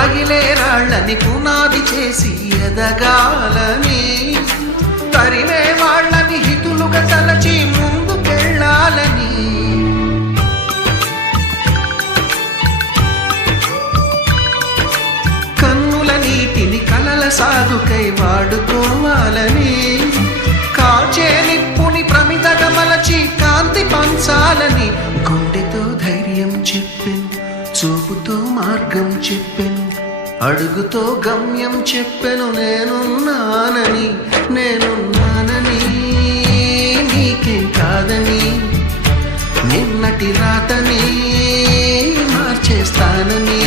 తగిలే రాళ్ళని పునాది చేసి ఎదగాలని, తరిమే వాళ్ళని హితులుగా తలచి ముందుకెళ్ళాలని, కన్నుల నీటిని కలల సాగుకై వాడుకోవాలని, కాచే నిప్పుని ప్రమిదగా మలచి కాంతి పంచాలని, గుండెతో ధైర్యం చెప్పెను, చూపుతో మార్గం చెప్పెను, అడుగుతో గమ్యం చెప్పెను, నేనున్నానని నీకేం కాదని, నిన్నటి రాతని మార్చేస్తానని.